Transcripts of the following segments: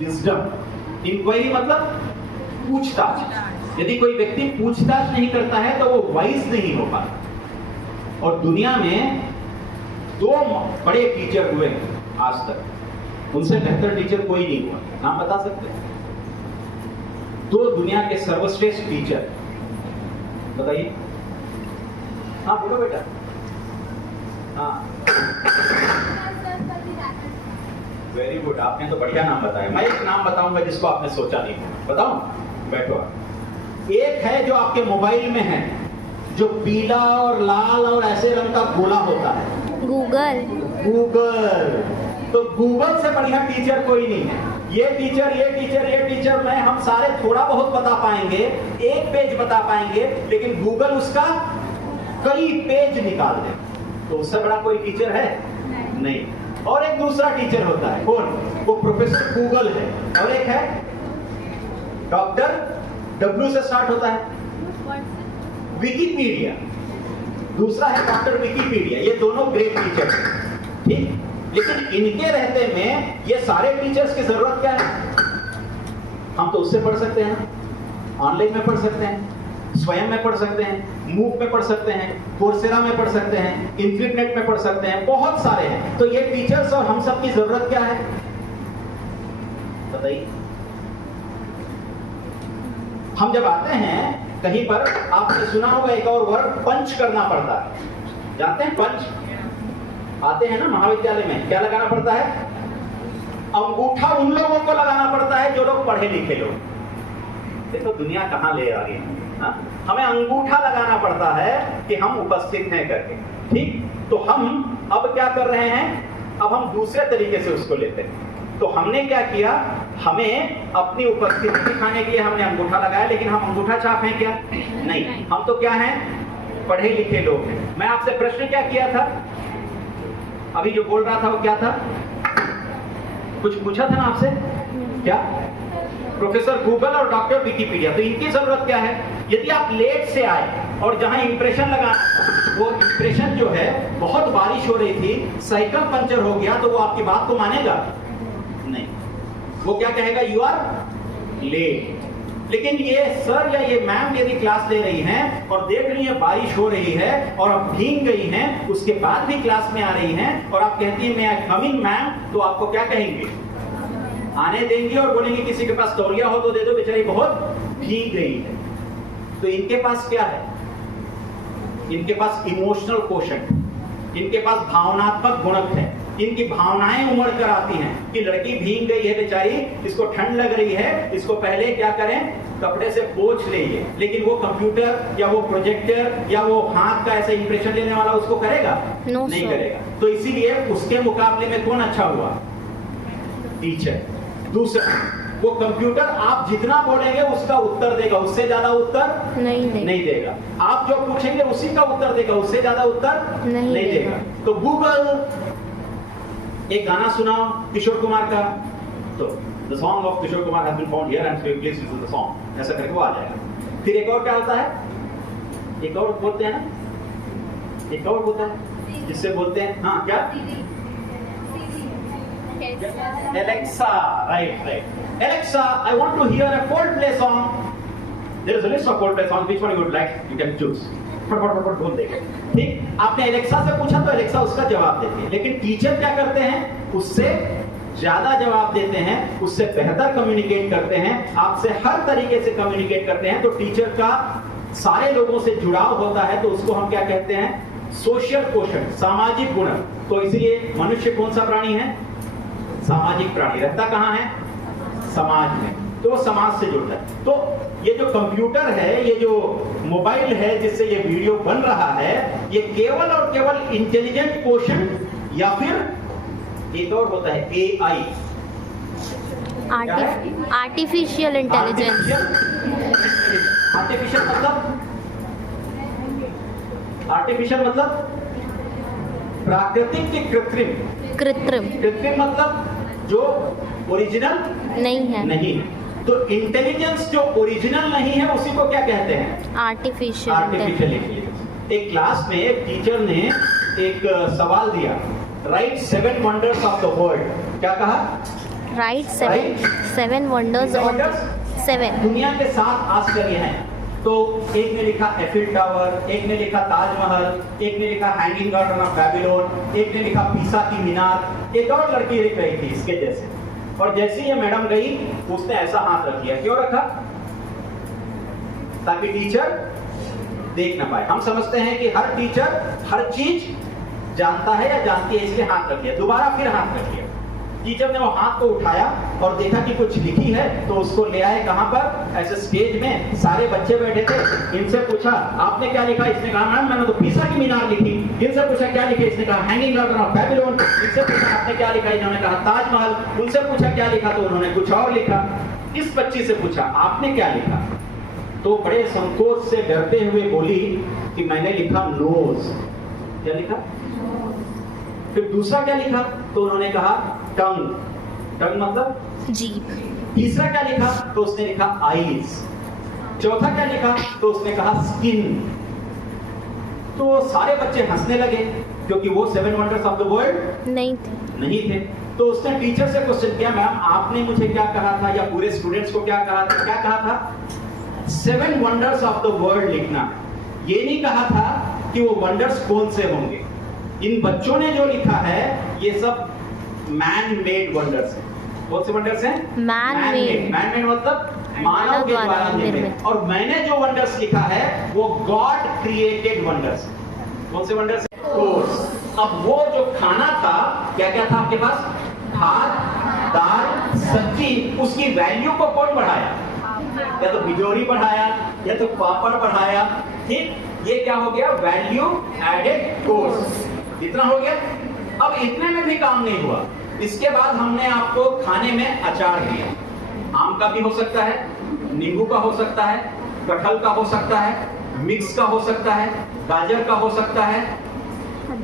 Wisdom. Inquiry मतलब पूछताछ। यदि कोई व्यक्ति पूछताछ नहीं करता है तो वो वाइज नहीं हो पाता। और दुनिया में 2 बड़े टीचर हुए आज तक, उनसे बेहतर टीचर कोई नहीं हुआ। नाम बता सकते हैं? 2 दुनिया के सर्वश्रेष्ठ टीचर बताइए। हाँ बोलो बेटा। हाँ वेरी गुड, आपने तो बढ़िया नाम बताया। मैं एक नाम बताऊंगा जिसको आपने सोचा नहीं होगा। बताऊं? बैठो आप। एक है जो आपके मोबाइल में है, जो पीला और लाल और ऐसे रंग का गोला होता है। गूगल। गूगल। तो गूगल से बढ़िया टीचर कोई नहीं है। ये टीचर मैं हम सारे थोड़ा बहुत बता पाएंगे, एक पेज बता पाएंगे, लेकिन गूगल उसका कई पेज निकाल दे। तो उससे बड़ा कोई टीचर है? नहीं। और एक दूसरा टीचर होता है, कौन? वो प्रोफेसर गूगल है। और एक है डॉक्टर, डब्ल्यू से स्टार्ट होता है, विकिपीडिया। दूसरा है डॉक्टर विकिपीडिया। ये दोनों ग्रेट टीचर हैं, ठीक। लेकिन इनके रहते में ये सारे टीचर्स की जरूरत क्या है? हम तो उससे पढ़ सकते हैं, ऑनलाइन में पढ़ सकते हैं, स्वयं में पढ़ सकते हैं, मूक में पढ़ सकते हैं, कोर्सेरा में पढ़ सकते हैं, इंटरनेट में पढ़ सकते हैं, बहुत सारे हैं। तो ये टीचर्स और हम सब की जरूरत क्या है बताइए? हम जब आते हैं कहीं पर, आपने सुना होगा एक और वर्ड, पंच करना पड़ता है। जानते हैं पंच? आते हैं ना महाविद्यालय में, क्या लगाना पड़ता है? अंगूठा उन लोगों को लगाना पड़ता है जो लोग पढ़े लिखे लोग। देखो दुनिया कहां ले आ रही है। हमें अंगूठा लगाना पड़ता है कि हम उपस्थित हैं करके, ठीक। तो हम अब क्या कर रहे हैं? अब हम दूसरे तरीके से उसको लेते हैं। तो हमने क्या किया? हमें अपनी उपस्थिति दिखाने के लिए हमने अंगूठा लगाया, लेकिन हम अंगूठा छाप हैं क्या? नहीं। हम तो क्या हैं? पढ़े लिखे लोग हैं। मैं आपसे प्रश्न क्या किया था? अभी जो बोल रहा था वो क्या था? कुछ पूछा था ना आपसे? क्या? प्रोफेसर गूगल और डॉक्टर विकिपीडिया। तो इनकी जरूरत क्या है? यदि आप लेट से आए और जहां इंप्रेशन लगाना, वो इंप्रेशन जो है, बहुत बारिश हो रही थी, साइकिल पंचर हो गया, तो वो आपकी बात को मानेगा नहीं। वो क्या कहेगा? You are late. लेकिन ये सर या ये मैम यदि क्लास ले रही हैं और देख रही है बारिश हो रही है और अब भीग गई हैं, उसके बाद भी क्लास में आ रही हैं और आप कहती हैं मैं आई कमिंग मैम, तो आपको क्या कहेंगे? आने देंगे और बोलेंगे किसी के पास तौलिया हो तो दे दो, बेचारी बहुत भीग गई है। तो इनके पास क्या है? इनके पास इमोशनल कोशेंट, इनके पास भावनात्मक गुणक है। इनकी भावनाएं उमड़ कर आती हैं कि लड़की भीग गई है बेचारी, इसको ठंड लग रही है, इसको पहले क्या करें? कपड़े से पोंछ लेंगे। लेकिन वो कंप्यूटर या वो प्रोजेक्टर या वो हाथ का ऐसे इंप्रेशन लेने वाला उसको करेगा? नहीं करेगा। तो इसीलिए उसके मुकाबले में कौन अच्छा हुआ? टीचर। दूसरा, वो कंप्यूटर आप जितना बोलेंगे उसका उत्तर देगा, उससे ज्यादा उत्तर नहीं देगा। आप जो पूछेंगे उसी का उत्तर देगा, उससे ज्यादा उत्तर नहीं देगा। तो गूगल, एक गाना सुनाओ किशोर कुमार का, तो the song of Kishore Kumar has been found here and please listen to the song, ऐसा करके वो आ जाएगा। फिर एक और क्या होता है? एक और बोलते हैं ना, एक और होता है जिससे बोलते हैं, हाँ क्या? Alexa, right. Alexa, I want to hear a Coldplay song. There is a list of Coldplay songs. Which one you would like? You can choose. फट बोल देगा, ठीक। आपने एलेक्सा से पूछा तो एलेक्सा उसका जवाब देती है। लेकिन टीचर क्या करते हैं? उससे ज्यादा जवाब देते हैं, उससे बेहतर कम्युनिकेट करते हैं, आपसे हर तरीके से कम्युनिकेट करते हैं। तो टीचर का सारे लोगों से जुड़ाव होता है, तो उसको हम क्या कहते हैं? सोशल कोशेंट, सामाजिक गुण। तो इसलिए मनुष्य कौन सा प्राणी है? सामाजिक प्राणी। रहता कहां है? समाज में। तो वो समाज से जुड़ता है। तो ये जो कंप्यूटर है, ये जो मोबाइल है जिससे ये वीडियो बन रहा है, ये केवल और केवल इंटेलिजेंट कोशेंट या फिर एक और होता है एआई, आर्टिफिशियल इंटेलिजेंस। आर्टिफिशियल मतलब प्राकृतिक की कृत्रिम मतलब जो ओरिजिनल नहीं है। तो इंटेलिजेंस जो ओरिजिनल नहीं है उसी को क्या कहते हैं? Artificial intelligence. एक क्लास में एक टीचर ने एक सवाल दिया, right 7 wonders of the world. क्या कहा? Write seven wonders कितने of wonders? 7. दुनिया के 7 आश्चर्य हैं। तो एक ने लिखा एफिल टावर, एक ने लिखा ताजमहल, एक ने लिखा हैंगिंग गार्डन ऑफ बेबीलोन, एक ने लिखा पीसा की मीनार, एक और लड़की लिख रही थी इसके जैसे। और जैसे ये मैडम गई उसने ऐसा हाथ रख दिया। क्यों रखा? ताकि टीचर देख ना पाए। हम समझते हैं कि हर टीचर हर चीज जानता है या जानती है, इसलिए हाथ रख दिया। दोबारा फिर हाथ रख दिया। टीचर ने वो हाथ को उठाया और देखा कि कुछ लिखी है, तो उसको ले आए कहां पर? ऐसे स्टेज में सारे बच्चे बैठे थे। इनसे पूछा आपने क्या लिखा? इसने कहा मैम मैंने तो पीसा की मीनार लिखी। इनसे पूछा क्या लिखे? इसने कहा हैंगिंग गार्डन ऑफ बेबीलोन। इनसे पूछा आपने क्या लिखा? इन्होंने कहा ताजमहल। उनसे पूछा क्या लिखा? तो उन्होंने कुछ और लिखा। इस बच्ची से पूछा आपने क्या लिखा? तो बड़े संकोच से डरते हुए बोली कि मैंने लिखा नोज। क्या लिखा? फिर दूसरा क्या लिखा? तो उन्होंने कहा टंग। टंग मतलब जीभ. तीसरा क्या लिखा? तो उसने लिखा आईज। चौथा क्या लिखा? तो उसने कहा स्किन। तो सारे बच्चे हंसने लगे क्योंकि वो 7 वंडर्स ऑफ द वर्ल्ड नहीं थे। तो उसने टीचर से क्वेश्चन किया मैम आपने मुझे क्या कहा था, या पूरे स्टूडेंट्स को क्या कहा था? क्या कहा था? 7 वंडर्स ऑफ द वर्ल्ड लिखना। ये नहीं कहा था कि वो वंडर्स कौन से होंगे। इन बच्चों ने जो लिखा है ये सब मैन मेड वंडर्स हैं। कौन से वंडर्स हैं? मैन मेड मतलब मानव के द्वारा निर्मित। और मैंने जो वंडर्स लिखा है वो गॉड क्रिएटेड वंडर्स। कौन से वंडर्स? अब वो जो खाना था क्या क्या था आपके पास? भात, दाल, सब्जी। उसकी वैल्यू को कौन बढ़ाया? या तो बिजोरी बढ़ाया या तो पापड़ बढ़ाया। ठीक, ये क्या हो गया? Value added course. इतना हो गया। अब इतने में भी काम नहीं हुआ। इसके बाद हमने आपको खाने में अचार दिया। आम का भी हो सकता है, नींबू का हो सकता है, कटहल का हो सकता है, मिक्स का हो सकता है, गाजर का हो सकता है,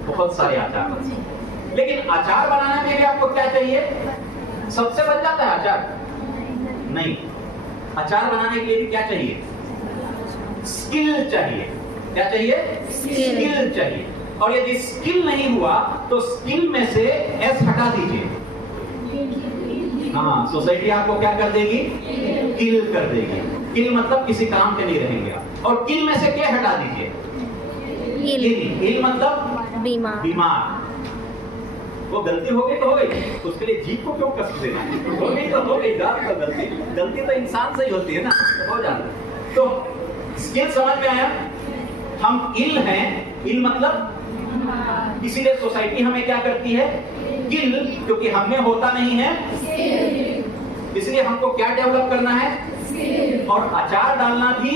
बहुत सारे अचार। लेकिन अचार बनाने में भी आपको क्या चाहिए? सबसे बन जाता है अचार? नहीं। अचार बनाने के लिए भी क्या चाहिए? स्किल चाहिए। क्या चाहिए? स्किल चाहिए। और यदि स्किल नहीं हुआ तो स्किल में से एस हटा दीजिए। हाँ, सोसाइटी आपको क्या कर देगी? किल कर देगी। किल मतलब किसी काम के नहीं रहेंगे आप। और किल में से क्या हटा दीजिए? किल मतलब बीमार। वो गलती हो गई तो हो गई, उसके लिए जीभ को क्यों कष्ट देना? हो गई तो हो गई, गलती तो इंसान से ही होती है ना, हो जाता। तो स्किल समझ में आया? हम इल हैं। इल मतलब इसीलिए सोसाइटी हमें क्या करती है? किल, क्योंकि हमें होता नहीं है। इसलिए हमको क्या डेवलप करना है? और अचार डालना भी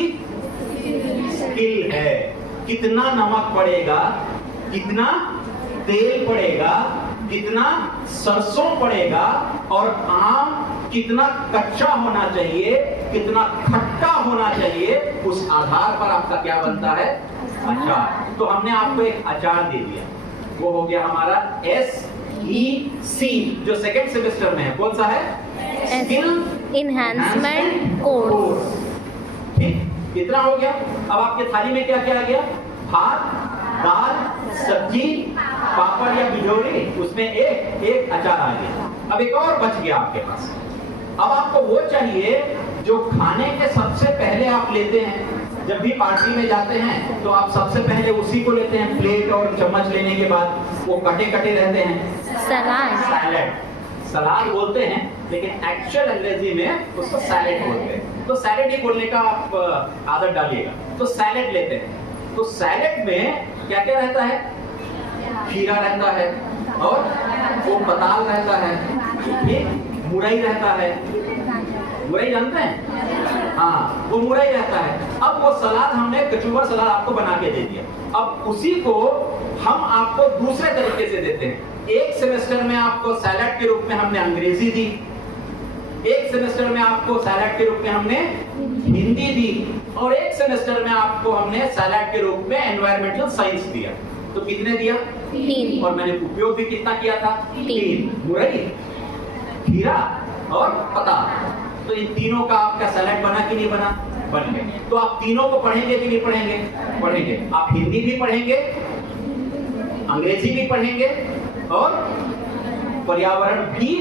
स्किल है। कितना नमक पड़ेगा, कितना तेल पड़ेगा, कितना सरसों पड़ेगा, और आम कितना कच्चा होना चाहिए, कितना खट्टा होना चाहिए, उस आधार पर आपका क्या बनता है? अचार। तो हमने आपको एक अचार दे दिया। वो हो गया हमारा SEC, जो सेकेंड सेमेस्टर में है। कौन सा है? Skill enhancement course. ठीक, इतना हो गया। अब आपके थाली में क्या क्या आ गया? भात, दाल, सब्जी, पापड़ या बिजोरी, उसमें एक अचार आ गया। अब एक और बच गया आपके पास। अब आपको वो चाहिए जो खाने के सबसे पहले आप लेते हैं। जब भी पार्टी में जाते हैं तो आप सबसे पहले उसी को लेते हैं। प्लेट और चम्मच लेने के बाद वो कटे कटे रहते हैं। सैलेड। सलाद बोलते हैं, लेकिन एक्चुअल अंग्रेजी में उसको सैलेड बोलते हैं। तो सैलेड ही बोलने का आप आदत डालिएगा। तो सैलेड लेते हैं। तो सैलेड में क्या क्या रहता है? खीरा रहता है, और वो पताल रहता है, मुरई रहता है। मुरई जानते हैं? हाँ, वो मुरई रहता है। अब वो सलाद हमने कचूबर सलाद आपको बना के दे दिया। अब उसी को हम आपको दूसरे तरीके से देते हैं। एक सेमेस्टर में आपको सैलेड के रूप में हमने अंग्रेजी दी, एक सेमेस्टर में आपको सैलेड के रूप में हमने हिंदी दी, और एक सेमेस्टर में आपको हमने सैलेड के रूप में एनवायरमेंटल साइंस दिया। तो कितने दिया? 3। और मैंने उपयोग भी कितना किया था? 3। मुरई, खीरा और पताल। तो इन तीनों का आपका सैलेड बना कि नहीं बना? बन गया। तो आप तीनों को पढ़ेंगे कि नहीं पढ़ेंगे? पढ़ेंगे। आप हिंदी भी पढ़ेंगे, अंग्रेजी भी पढ़ेंगे, और पर्यावरण भी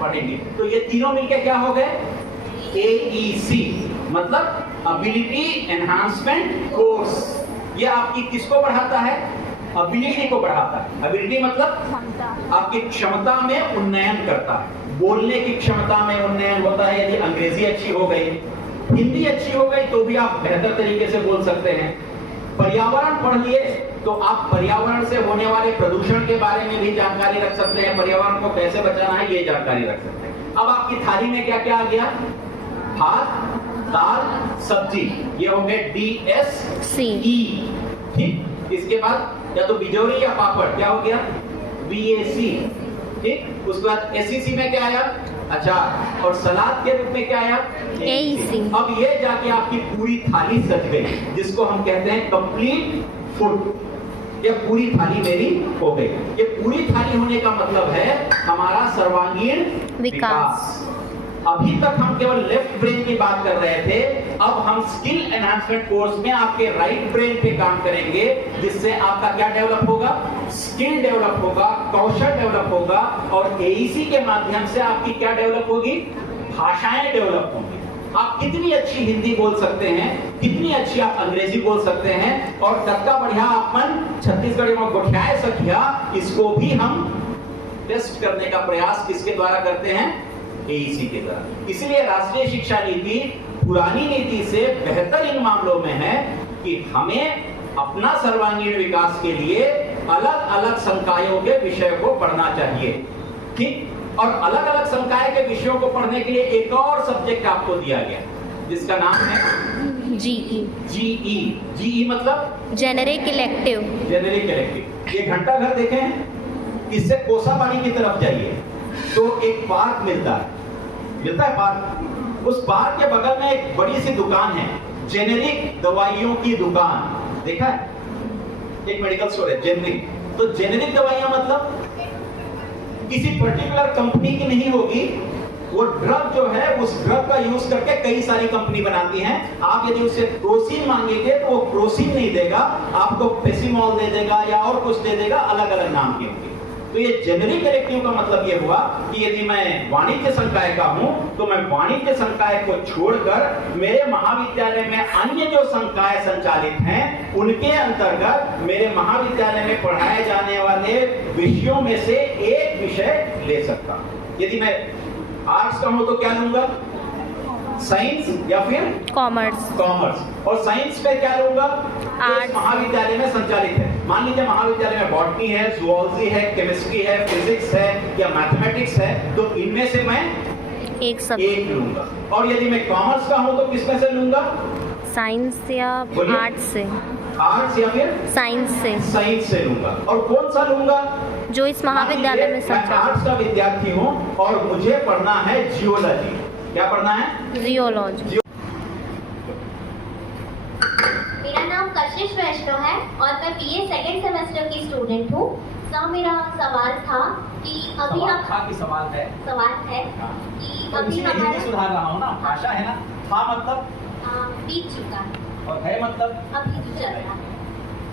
पढ़ेंगे। तो ये तीनों मिलके क्या हो गए? AEC, मतलब एबिलिटी एनहांसमेंट कोर्स। ये आपकी किसको बढ़ाता है? एबिलिटी को बढ़ाता है। एबिलिटी मतलब आपकी क्षमता में उन्नयन करता है। बोलने की क्षमता में उन्नयन होता है। यदि अंग्रेजी अच्छी हो गई, हिंदी अच्छी हो गई, तो भी आप बेहतर तरीके से बोल सकते हैं। पर्यावरण पढ़ लिए तो आप पर्यावरण से होने वाले प्रदूषण के बारे में भी जानकारी रख सकते हैं। पर्यावरण को कैसे बचाना है ये जानकारी रख सकते हैं। अब आपकी थाली में क्या क्या आ गया? भात, दाल, सब्जी, ये हो गए DSE। ठीक, इसके बाद या तो बिजोरी या पापड़, क्या हो गया? BAC। ठीक, उसके बाद SEC में क्या आया? अचार। और सलाद के रूप में क्या आया? AEC। अब ये जाके आपकी पूरी थाली सज गई, जिसको हम कहते हैं कंप्लीट फूड। ये पूरी थाली मेरी हो गई। ये पूरी थाली होने का मतलब है हमारा सर्वांगीण विकास। अभी तक हम केवल लेफ्ट ब्रेन की बात कर रहे थे, अब हम स्किल एनहांसमेंट कोर्स में आपके राइट ब्रेन पे काम करेंगे, जिससे आपका क्या डेवलप होगा? स्किल डेवलप होगा, कौशल डेवलप होगा। और AEC के माध्यम से आपकी क्या डेवलप होगी? भाषाएं डेवलप होंगी। आप कितनी अच्छी हिंदी बोल सकते हैं, कितनी अच्छी आप अंग्रेजी बोल सकते हैं, और टक्का बढ़िया आपन छत्तीसगढ़ी में गोठियाए सकिया, इसको भी हम टेस्ट करने का प्रयास किसके द्वारा करते हैं? AEC के द्वारा। इसलिए राष्ट्रीय शिक्षा नीति पुरानी नीति से बेहतर इन मामलों में है कि हमें अपना सर्वांगीण विकास के लिए अलग अलग संकायों के विषय को पढ़ना चाहिए। ठीक, और अलग अलग संकाय के विषयों को पढ़ने के लिए एक और सब्जेक्ट आपको दिया गया, जिसका नाम है GE मतलब जेनेरिक इलेक्टिव। Generic elective. ये घंटा घर देखे हैं? इससे कोसाबाड़ी की तरफ जाइए तो एक पार्क मिलता है पार्क। उस पार्क के बगल में एक बड़ी सी दुकान है, जेनेरिक दवाइयों की दुकान। देखा है? एक मेडिकल स्टोर है जेनेरिक। तो जेनेरिक दवाइयां मतलब किसी पर्टिकुलर कंपनी की नहीं होगी। वो ड्रग जो है, उस ड्रग का यूज करके कई सारी कंपनी बनाती हैं। आप यदि उससे क्रोसिन मांगेंगे तो वो क्रोसिन नहीं देगा, आपको पेसिमॉल दे देगा या और कुछ दे देगा, अलग अलग नाम के होंगे। तो ये जेनेरिक इलेक्टिव का मतलब ये हुआ कि यदि मैं वाणिज्य संकाय का हूं तो मैं वाणिज्य संकाय को छोड़कर मेरे महाविद्यालय में अन्य जो संकाय संचालित हैं उनके अंतर्गत मेरे महाविद्यालय में पढ़ाए जाने वाले विषयों में से एक विषय ले सकता हूं। यदि मैं आर्ट्स का हूं तो क्या लूंगा? साइंस या फिर कॉमर्स। और साइंस में क्या लूंगा? आर्ट्स महाविद्यालय में संचालित है। मान लीजिए महाविद्यालय में बॉटनी है, जूलॉजी है, केमिस्ट्री है, फिजिक्स है या मैथमेटिक्स है, तो इनमें से मैं एक लूंगा। और यदि मैं कॉमर्स का हूं तो किसमें से लूंगा? साइंस या आर्ट्स से। आर्ट्स या फिर साइंस से लूंगा। और कौन सा लूंगा? जो इस महाविद्यालय में संचालित। मैं आर्ट्स का विद्यार्थी हूं और मुझे पढ़ना है जियोलॉजी। क्या पढ़ना है? जियोलॉजी। मेरा नाम कशिश वैष्णव है और मैं BA सेकेंड सेमेस्टर की स्टूडेंट हूँ। तो मेरा सवाल था कि अभी सवाल है कि अभी हमारा सुधार रहा हूँ ना, भाषा है ना। हाँ मतलब बीत चुका है और है मतलब अभी चल रहा है।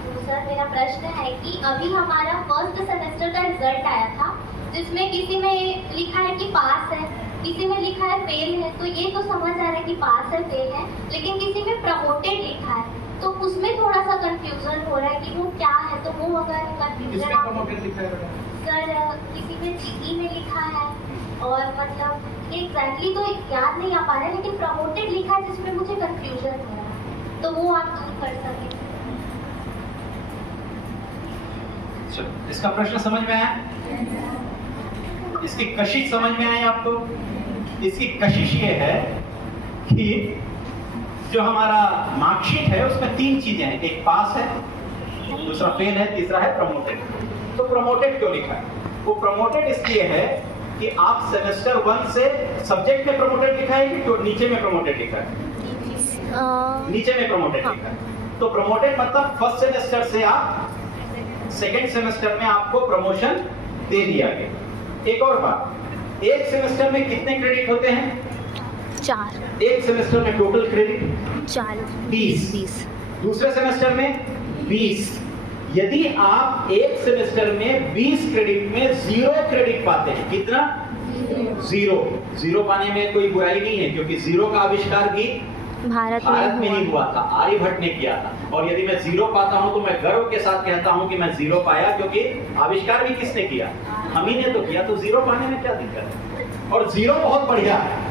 तो सर मेरा प्रश्न है कि अभी हमारा फर्स्ट सेमेस्टर का रिजल्ट आया था, जिसमें किसी में लिखा है कि पास है, किसी में लिखा है फेल है। तो ये तो समझ आ रहा है कि पास है फेल है, लेकिन किसी में प्रमोटेड लिखा है, तो उसमें थोड़ा सा कंफ्यूजन हो रहा है कि वो क्या है। तो वो अगर कंफ्यूजन सर किसी में GE में लिखा है और मतलब एग्जैक्टली तो याद नहीं आ पा रहा है, लेकिन प्रमोटेड लिखा है जिसमें मुझे कंफ्यूजन हो रहा है, तो वो आप दूर कर सकें। इसका प्रश्न समझ में आया? इसकी कशिश समझ में आई आपको? इसकी कशिश ये है कि जो हमारा मार्कशीट है उसमें 3 चीजें हैं, एक पास है, दूसरा फेल है, तीसरा है प्रमोटेड। तो प्रमोटेड क्यों लिखा है? वो प्रमोटेड इसलिए है कि आप सेमेस्टर 1 से सब्जेक्ट में प्रमोटेड लिखा है कि तो नीचे में प्रमोटेड लिखा है? नीचे में प्रमोटेड लिखा है। तो प्रमोटेड मतलब फर्स्ट सेमेस्टर से आप सेकेंड सेमेस्टर में आपको प्रमोशन दे दिया गया। एक और बात, एक सेमेस्टर में कितने क्रेडिट होते हैं? 4। एक सेमेस्टर में टोटल क्रेडिट 20। दूसरे सेमेस्टर में 20। यदि आप एक सेमेस्टर में 20 क्रेडिट में 0 क्रेडिट पाते हैं, कितना? जीरो। जीरो पाने में कोई बुराई नहीं है, क्योंकि जीरो का आविष्कार भी भारत में ही हुआ था, आर्यभट्ट ने किया था। और यदि मैं जीरो पाता हूं तो मैं गर्व के साथ कहता हूं कि मैं जीरो पाया, क्योंकि आविष्कार भी किसने किया? हम ही ने तो किया। तो जीरो पाने में क्या दिक्कत है? और जीरो बहुत बढ़िया है।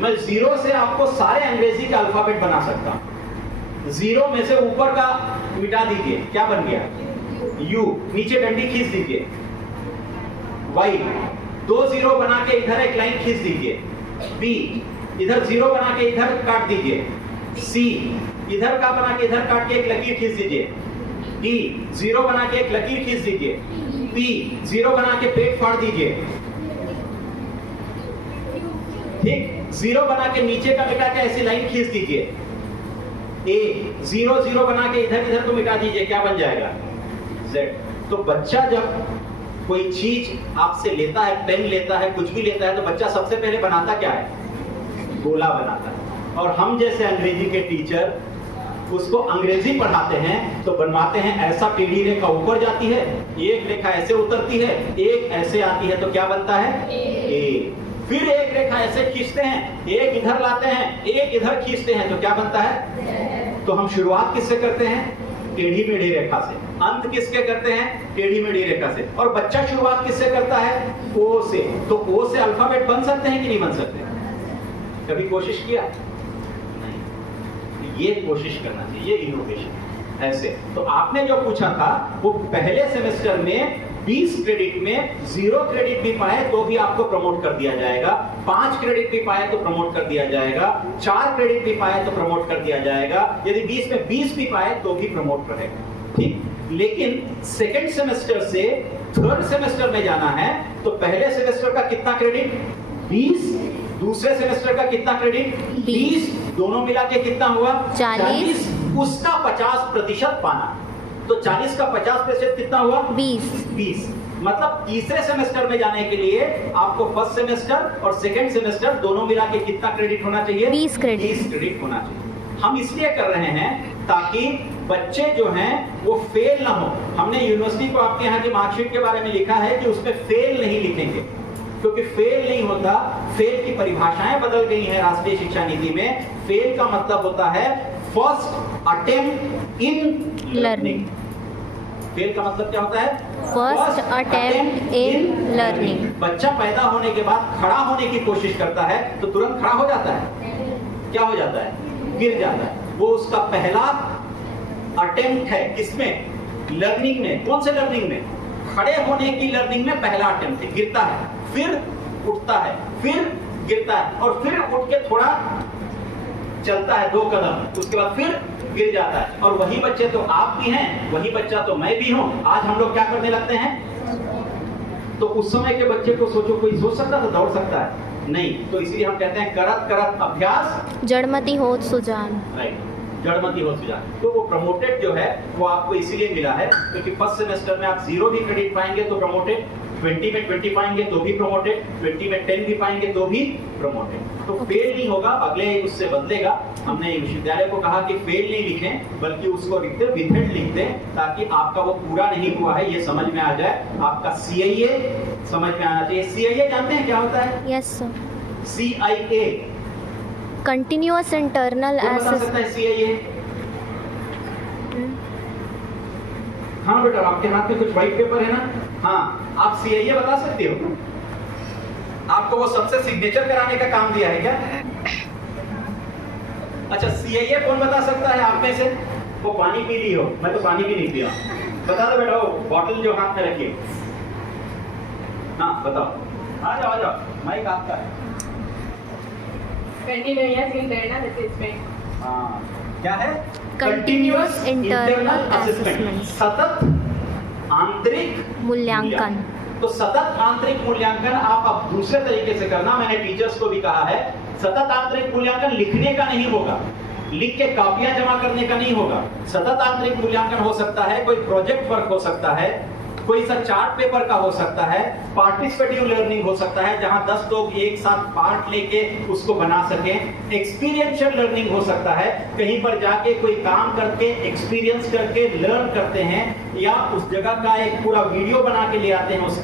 मैं जीरो से आपको सारे अंग्रेजी का अल्फाबेट बना सकता हूं। जीरो में से ऊपर का मिटा दीजिए, क्या बन गया? यू। नीचे डंडी खींच दीजिए, वाई। दो जीरो बना के इधर एक लाइन खींच दीजिए, बी। इधर जीरो बना के इधर काट दीजिए, सी। इधर का बना के इधर काट के एक लकीर खींच दीजिए, डी। जीरो बना के एक लकीर खींच दीजिए, पी। जीरो बना के पेट फाड़ दीजिए, ठीक। जीरो बना के नीचे का मिटा के ऐसी लाइन खींच दीजिए, ए। जीरो जीरो बना के इधर इधर को मिटा दीजिए, क्या बन जाएगा? जेड। तो बच्चा जब कोई चीज आपसे लेता है, पेन लेता है, कुछ भी लेता है, तो बच्चा सबसे पहले बनाता क्या है? गोला बनाता है। और हम जैसे अंग्रेजी के टीचर उसको अंग्रेजी पढ़ाते हैं तो बनवाते हैं ऐसा, टेढ़ी रेखा ऊपर जाती है, एक रेखा ऐसे उतरती है, एक ऐसे आती है, तो क्या बनता है? ए। फिर एक रेखा ऐसे खींचते हैं, एक इधर लाते हैं, एक इधर खींचते हैं, तो क्या बनता है? तो हम शुरुआत किससे करते हैं? टेढ़ी मेढ़ी रेखा से। अंत किसके करते हैं? टेढ़ी मेढ़ी रेखा से। और बच्चा शुरुआत किससे करता है? ओ से। तो ओ से अल्फाबेट बन सकते हैं कि नहीं बन सकते? कभी कोशिश किया? नहीं। ये कोशिश करना चाहिए, इनोवेशन। ऐसे तो आपने जो पूछा था वो पहले सेमेस्टर में 20 क्रेडिट में 0 क्रेडिट भी पाए तो भी आपको प्रमोट कर दिया जाएगा, 5 क्रेडिट भी पाए तो प्रमोट कर दिया जाएगा, 4 क्रेडिट भी पाए तो प्रमोट कर दिया जाएगा, यदि 20 में 20 भी पाए तो भी प्रमोट रहेगा, ठीक। लेकिन सेकंड सेमेस्टर से थर्ड सेमेस्टर में जाना है तो पहले सेमेस्टर का कितना क्रेडिट? 20। दूसरे सेमेस्टर का कितना क्रेडिट? 20। दोनों मिला के कितना हुआ? 40। उसका 50% पाना। तो 40 का 50% कितना हुआ? 20। मतलब तीसरे सेमेस्टर में जाने के लिए आपको फर्स्ट सेमेस्टर और सेकंड सेमेस्टर दोनों मिला के कितना क्रेडिट होना चाहिए? 20 क्रेडिट होना चाहिए। हम इसलिए कर रहे हैं ताकि बच्चे जो हैं वो फेल ना हो। हमने यूनिवर्सिटी को आपके यहाँ की मार्कशीट के बारे में लिखा है कि उसमें फेल नहीं लिखेंगे, क्योंकि फेल नहीं होता। फेल की परिभाषाएं बदल गई हैं राष्ट्रीय शिक्षा नीति में। फेल का मतलब होता है first attempt in learning. Fail का मतलब क्या होता है? First attempt in learning. बच्चा पैदा होने के बाद खड़ा होने की कोशिश करता है तो तुरंत खड़ा हो जाता है? क्या हो जाता है? गिर जाता है। वो उसका पहला अटेम्प्ट है, किसमें? लर्निंग में। कौन से लर्निंग में? खड़े होने की लर्निंग में पहला अटेम्प्ट है। गिरता है, फिर उठता है, फिर गिरता है, और फिर उठ के थोड़ा चलता है 2 कदम, उसके बाद फिर गिर जाता है। और वही बच्चे तो आप भी हैं, वही बच्चा तो मैं भी हूं। आज हम लोग क्या करने लगते हैं? तो उस समय के बच्चे को सोचो, कोई सोच सकता था दौड़ सकता है? नहीं। तो इसलिए हम कहते हैं करत करत अभ्यास जड़मति होत सुजान। राइट, जड़मति होत सुजान। तो वो प्रमोटेड जो है वो आपको इसीलिए मिला है क्योंकि फर्स्ट सेमेस्टर में आप 0 भी क्रेडिट पाएंगे तो प्रमोटेड, 20 में 20 पाएंगे तो भी प्रमोटेड, 20 में 10 भी पाएंगे तो भी प्रमोटेड। तो फेल नहीं होगा, अगले उससे बदलेगा। हमने विश्वविद्यालय को कहा कि फेल नहीं लिखें, बल्कि उसको लिखते विथेड लिख दें, ताकि आपका वो पूरा नहीं हुआ है ये समझ में आ जाए। आपका CIA समझ में आना चाहिए। CIA जानते हैं क्या होता है? Yes sir. CIA continuous internal assessment. CIA हाँ बेटा, आपके हाथ में कुछ व्हाइट पेपर है ना? हाँ, आप CIA बता सकते हो? आपको वो सबसे सिग्नेचर कराने का काम दिया है क्या? अच्छा, CIA कौन बता सकता है आप में से? वो पानी पी ली हो, मैं तो पानी भी नहीं पिया। बता दो बेटा, वो बॉटल जो हाथ में रखिए। हाँ बताओ, आ जाओ, माइक आपका है। हाँ, क्या है? कंटिन्यूअस इंटरनल असेसमेंट, सतत आंतरिक मूल्यांकन। तो सतत आंतरिक मूल्यांकन आप अब दूसरे तरीके से करना। मैंने टीचर्स को भी कहा है, सतत आंतरिक मूल्यांकन लिखने का नहीं होगा, लिख के कॉपियां जमा करने का नहीं होगा। सतत आंतरिक मूल्यांकन हो सकता है कोई प्रोजेक्ट वर्क हो सकता है, कोई सा चार्ट पेपर का हो सकता है, पार्टिसिपेटिव लर्निंग हो सकता है जहां 10 लोग एक साथ पार्ट लेके उसको बना सकें, एक्सपीरियंशियल लर्निंग हो सकता है, कहीं पर जाके कोई काम करके एक्सपीरियंस करके लर्न करते हैं, या उस जगह का एक पूरा वीडियो बना के ले आते हैं उसका